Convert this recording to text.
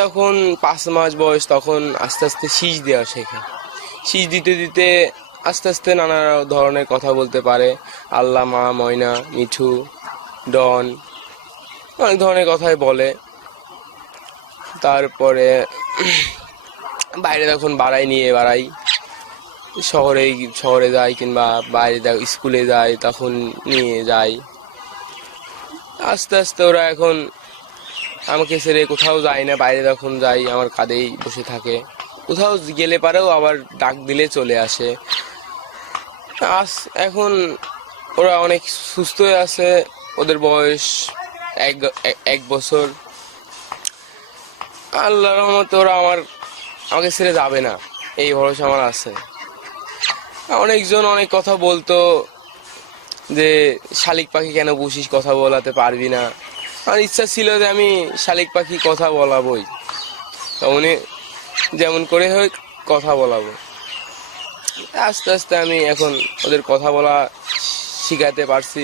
তখন 5 মাস বয়স, তখন আস্তে আস্তে শীষ দেওয়া শেখে। শীষ দিতে দিতে আস্তে আস্তে নানা ধরনের কথা বলতে পারে। আল্লাহ, মা, ময়না, মিঠু, ডন, অনেক ধরনের কথাই বলে। তারপরে বাইরে যখন নিয়ে বাড়াই, শহরে শহরে যাই কিংবা বাইরে স্কুলে যাই, তখন নিয়ে যাই। আস্তে আস্তে ওরা এখন আমাকে ছেড়ে কোথাও যায় না। বাইরে যখন যাই আমার কাঁধেই বসে থাকে। কোথাও গেলে পারেও আবার ডাক দিলে চলে আসে। এখন ওরা অনেক সুস্থ হয়ে আছে। ওদের বয়স এক বছর। আল্লাহর রহমতে ওরা আমাকে ছেড়ে যাবে না, এই ভরসা আমার আছে। অনেকজন অনেক কথা বলতো যে শালিক পাখি কেন বসিস, কথা বলাতে পারবি না। আমার ইচ্ছা ছিল যে আমি শালিক পাখি কথা বলাবই, উনি যেমন করে হোক কথা বলাবো। আস্তে আস্তে আমি এখন ওদের কথা বলা শিখাতে পারছি।